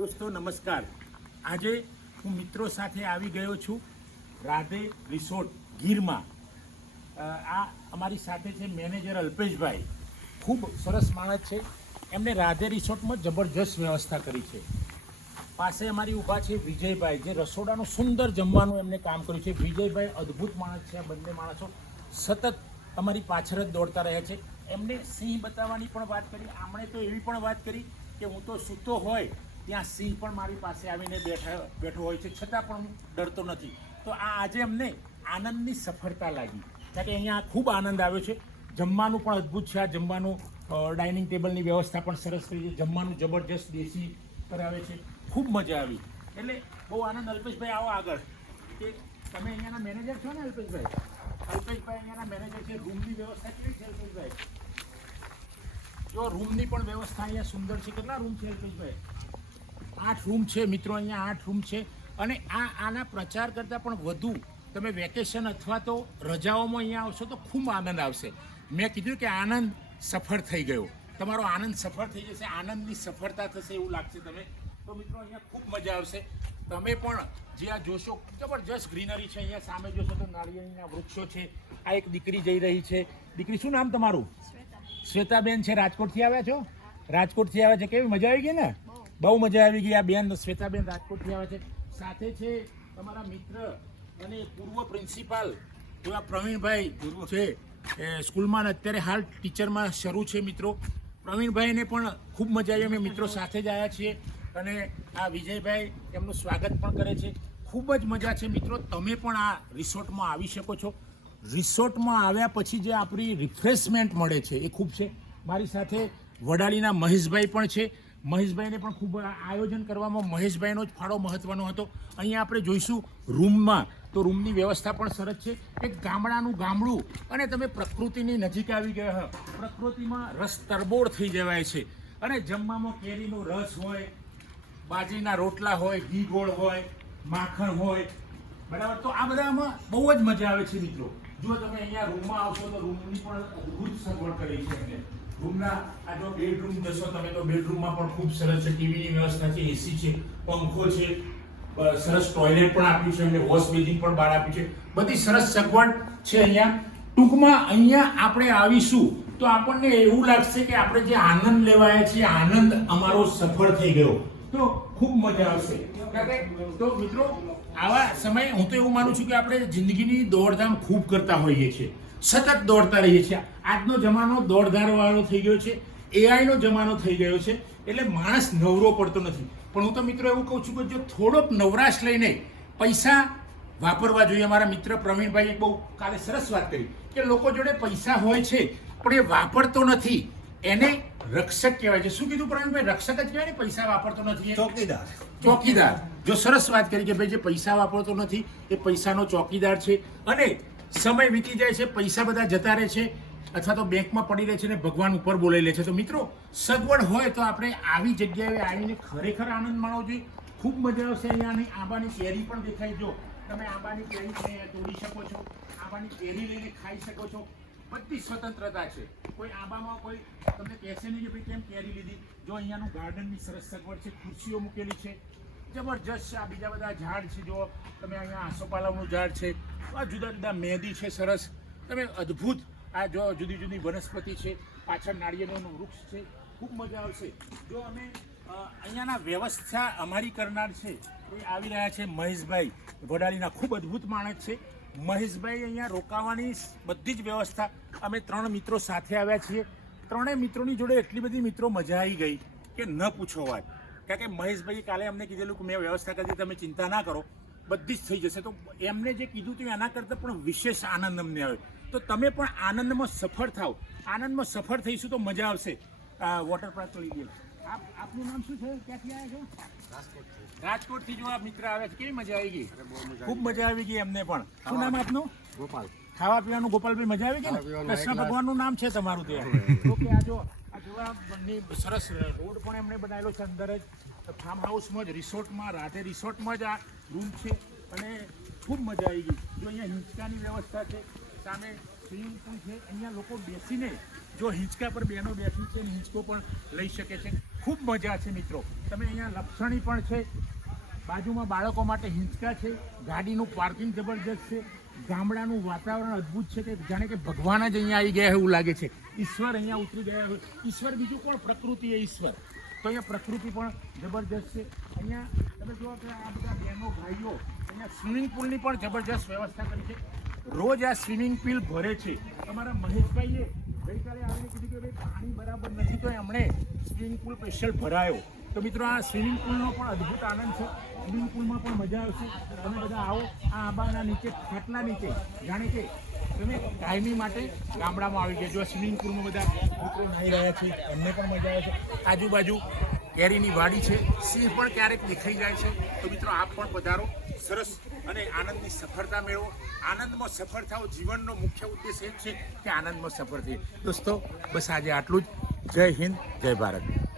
દોસ્તો નમસ્કાર। આજે હું મિત્રો સાથે આવી ગયો છું રાધે રિસોર્ટ ગીરમાં। આ અમારી સાથે છે મેનેજર અલ્પેશભાઈ, ખૂબ સરસ માણસ છે। એમણે રાધે રિસોર્ટમાં જબરજસ્ત વ્યવસ્થા કરી છે। પાસે અમારી ઊભા છે વિજયભાઈ, જે રસોડાનું સુંદર જમવાનું એમને કામ કર્યું છે। વિજયભાઈ અદ્ભુત માણસ છે। આ બંને માણસો સતત અમારી પાછળ જ દોડતા રહ્યા છે। એમને સિંહ બતાવવાની પણ વાત કરી, આમણે તો એવી પણ વાત કરી કે હું તો સૂતો હોય ત્યાં સિંહ પણ મારી પાસે આવીને બેઠો હોય છે, છતાં પણ હું ડરતો નથી। તો આ આજે અમને આનંદની સફળતા લાગી, કારણ કે અહીંયા ખૂબ આનંદ આવ્યો છે। જમવાનું પણ અદ્ભુત છે। આ જમવાનું ડાઇનિંગ ટેબલની વ્યવસ્થા પણ સરસ કરી છે। જમવાનું જબરજસ્ત દેશી કરાવે છે, ખૂબ મજા આવી। એટલે બહુ આનંદ। અલ્પેશભાઈ આવો આગળ, કે તમે અહીંયાના મેનેજર છો ને અલ્પેશભાઈ? અલ્પેશભાઈ અહીંયાના મેનેજર છે। રૂમની વ્યવસ્થા કેવી છે અલ્પેશભાઈ? જો રૂમની પણ વ્યવસ્થા અહીંયા સુંદર છે। કેટલા રૂમ છે અલ્પેશભાઈ? 8 રૂમ છે મિત્રો, અહીંયા 8 રૂમ છે। અને આના પ્રચાર કરતાં પણ વધુ તમે વેકેશન અથવા તો રજાઓમાં અહીંયા આવશો તો ખૂબ આનંદ આવશે। મેં કીધું કે આનંદ સફળ થઈ ગયો, તમારો આનંદ સફળ થઈ જશે, આનંદની સફળતા થશે એવું લાગશે તમે તો મિત્રો અહીંયા ખૂબ મજા આવશે। તમે પણ જે આ જોશો, જબરજસ્ત ગ્રીનરી છે। અહીંયા સામે જોશો તો નાળિયેરના વૃક્ષો છે। આ એક દીકરી જઈ રહી છે। દીકરી, શું નામ તમારું? શ્વેતાબેન છે। રાજકોટથી આવ્યા છો? રાજકોટથી આવ્યા છે, કેવી મજા આવી ગઈ ને? બહુ મજા આવી ગઈ। આ બેન શ્વેતાબેન રાજકોટથી આવ્યા છે। સાથે છે તમારા મિત્ર અને પૂર્વ પ્રિન્સિપાલ એવા પ્રવીણભાઈ છે, સ્કૂલમાં અત્યારે હાલ ટીચરમાં શરૂ છે મિત્રો। પ્રવીણભાઈને પણ ખૂબ મજા આવી। અમે મિત્રો સાથે જ આવ્યા છીએ અને આ વિજયભાઈ એમનું સ્વાગત પણ કરે છે। ખૂબ જ મજા છે મિત્રો। તમે પણ આ રિસોર્ટમાં આવી શકો છો। રિસોર્ટમાં આવ્યા પછી જે આપણી રિફ્રેશમેન્ટ મળે છે એ ખૂબ છે। મારી સાથે વડાલીના મહેશભાઈ પણ છે। મહેશભાઈને પણ ખૂબ આયોજન કરવામાં મહેશભાઈનો જ ફાળો મહત્ત્વનો હતો। અહીંયા આપણે જોઈશું રૂમમાં, તો રૂમની વ્યવસ્થા પણ સરસ છે। એક ગામડાનું ગામડું અને તમે પ્રકૃતિની નજીક આવી ગયા, પ્રકૃતિમાં રસ તરબોળ થઈ જવાય છે। અને જમવામાં કેરીનો રસ હોય, બાજરીના રોટલા હોય, ઘી ગોળ હોય, માખણ હોય, બરાબર। તો આ બધામાં બહુ જ મજા આવે છે મિત્રો। જો તમે અહીંયા રૂમમાં આવશો તો રૂમની પણ અદ્ભુત સગવડ કરી છે એમને। રૂમના આ જો બેડરૂમ જશો તમે તો બેડરૂમમાં પણ ખૂબ સરસ છે। ટીવીની વ્યવસ્થા છે, એસી છે, પંખો છે, સરસ ટોયલેટ પણ આપ્યું છે એમને, વોશ બેસિન પણ બહાર આપ્યું છે। બધી સરસ સગવડ છે અહીંયા। ટૂંકમાં અહીંયા આપણે આવીશું તો આપણને એવું લાગશે કે આપણે જે આનંદ લેવાયા છીએ, આનંદ અમારો સફળ થઈ ગયો, તો ખૂબ મજા આવશે। તો મિત્રો આવા સમય હું તો એવું માનું છું કે આપણે જિંદગીની દોડધામ ખૂબ કરતા હોઈએ છીએ, સતત દોડતા રહીએ છીએ। આજનો જમાનો દોડધારવાળો થઈ ગયો છે, એઆઈનો જમાનો થઈ ગયો છે, એટલે માણસ નવરો પડતો નથી। પણ હું તો મિત્રો એવું કહું છું કે જો થોડોક નવરાશ લઈને પૈસા વાપરવા જોઈએ। અમારા મિત્ર પ્રવીણભાઈએ બહુ કાલે સરસ વાત કરી કે લોકો જોડે પૈસા હોય છે પણ એ વાપરતો નથી, એને રક્ષક કહેવાય છે। શું કીધું પ્રવીણભાઈ? રક્ષક જ કહેવાય ને, પૈસા વાપરતો નથી, ચોકીદાર। ચોકીદાર। જો સરસ વાત કરી કે ભાઈ જે પૈસા વાપરતો નથી એ પૈસાનો ચોકીદાર છે। અને સમય વીતી જાય છે, પૈસા બધા જતા રહે છે અથવા તો બેંકમાં પડી રહે છે ને ભગવાન ઉપર બોલાવી લે છે। તો મિત્રો સગવડ હોય તો આપણે આવી જગ્યાએ આવીને ખરેખર આનંદ માણવો જોઈએ। ખૂબ મજા આવશે। અહીંયાની આંબાની કેરી પણ દેખાય, જો તમે આંબાની કેરી તોડી શકો છો, આંબાની કેરી લઈને ખાઈ શકો છો, બધી સ્વતંત્રતા છે। કોઈ આંબામાં કોઈ તમને કહેશે નહીં કે ભાઈ કેમ કેરી લીધી। જો અહીંયાનું ગાર્ડનની સરસ સગવડ છે, ખુરશીઓ મૂકેલી છે, જબરજસ્ત છે। આ બીજા બધા ઝાડ છે, જો તમે અહીંયા આસોપાલવનું ઝાડ છે, આ જુદા જુદા મહેંદી છે, સરસ તમે અદ્ભુત આ જો જુદી જુદી વનસ્પતિ છે, પાછળ નાળિયેરનું વૃક્ષ છે, ખૂબ મજા આવશે। જો અમે અહીંયાના વ્યવસ્થા અમારી કરનાર છે એ આવી રહ્યા છે મહેશભાઈ વડાલીના, ખૂબ અદ્ભુત માણસ છે મહેશભાઈ। અહીંયા રોકાવાની બધી જ વ્યવસ્થા, અમે 3 મિત્રો સાથે આવ્યા છીએ। 3 મિત્રોની જોડે એટલી બધી મિત્રો મજા આવી ગઈ કે ન પૂછો વાત। કારણ કે મહેશભાઈએ કાલે અમને કીધેલું કે મેં વ્યવસ્થા કરી, તમે ચિંતા ના કરો, બધી જ થઈ જશે। તો એમને જે કીધું હતું એના કરતાં પણ વિશેષ આનંદ અમને આવે। તો તમે પણ આનંદમાં સફળ થાવ, આનંદમાં સફળ થઈશું તો મજા આવશે। વોટર પાર્ક લઈ ગયો। આપનું નામ શું છે? ક્યાંથી આવ્યા છો? રાજકોટથી જો આ મિત્ર આવ્યા છે, કેવી મજા આવી ગઈ? ખૂબ મજા આવી ગઈ એમને પણ। શું નામ આપનું? ગોપાલ। ખાવા પીવાનું ગોપાલભાઈ મજા આવી ગઈ ને? કૃષ્ણ ભગવાનનું નામ છે તમારું ત્યાં? ઓકે। આ જો આ જોવા સરસ રોડ પણ એમણે બનાવેલો છે અંદર જ, ફાર્મ હાઉસમાં જ, રિસોર્ટમાં, રાધે રિસોર્ટમાં જ આ રૂમ છે અને ખૂબ મજા આવી ગઈ। જો અહીંયા હિંચકાની વ્યવસ્થા છે, સામે સ્વિમિંગ પુલ છે, અહીંયા લોકો બેસીને જો હિંચકા પર બહેનો બેઠી છે હિંચકો પણ લઈ શકે છે। ખૂબ મજા છે મિત્રો. તમે અહીંયા લપસણી પણ છે, બાજુમાં બાળકો માટે હિંચકા છે, ગાડીનું પાર્કિંગ જબરજસ્ત છે, ગામડાનું વાતાવરણ અદ્ભુત છે કે જાણે કે ભગવાન જ અહીંયા આવી ગયા એવું લાગે છે. ઈશ્વર અહીંયા ઉતરી ગયા હોય. ઈશ્વર બીજું કોણ? પ્રકૃતિ એ ઈશ્વર. તો અહીંયા પ્રકૃતિ પણ જબરજસ્ત છે. અહીંયા તમે જુઓ કે આ બધા બહેનો ભાઈઓ અહીંયા સ્વિમિંગ પુલની પણ જબરજસ્ત વ્યવસ્થા કરી છે. રોજ આ સ્વિમિંગ પુલ ભરે છે. અમારા મહેશભાઈએ ગઈકાલે આવીને કીધું કે ભાઈ પાણી બરાબર નથી, તો એમણે સ્વિમિંગ પુલ સ્પેશિયલ ભરાયો. તો મિત્રો આ સ્વિમિંગ પુલનો પણ અદ્ભુત આનંદ છે. સ્વિમિંગ પુલમાં પણ મજા આવશે. તમે બધા આવો આ આંબાના નીચે, ખાટલા નીચે, જાણે કે તમે કાયમી માટે ગામડામાં આવી ગયા. જો સ્વિમિંગ પુલમાં બધા મિત્રો નાહી રહ્યા છે, એમને પણ મજા આવે છે. આજુબાજુ કેરીની વાડી છે, સિંહ પણ ક્યારેક દેખાઈ જાય છે. તો મિત્રો આપ પણ પધારો, સરસ અને આનંદની સફળતા મેળવો. આનંદમાં સફળ થાઓ. જીવનનો મુખ્ય ઉદ્દેશ એ જ છે કે આનંદમાં સફળ થઈએ. દોસ્તો બસ આજે આટલું જ. જય હિન્દ, જય ભારત.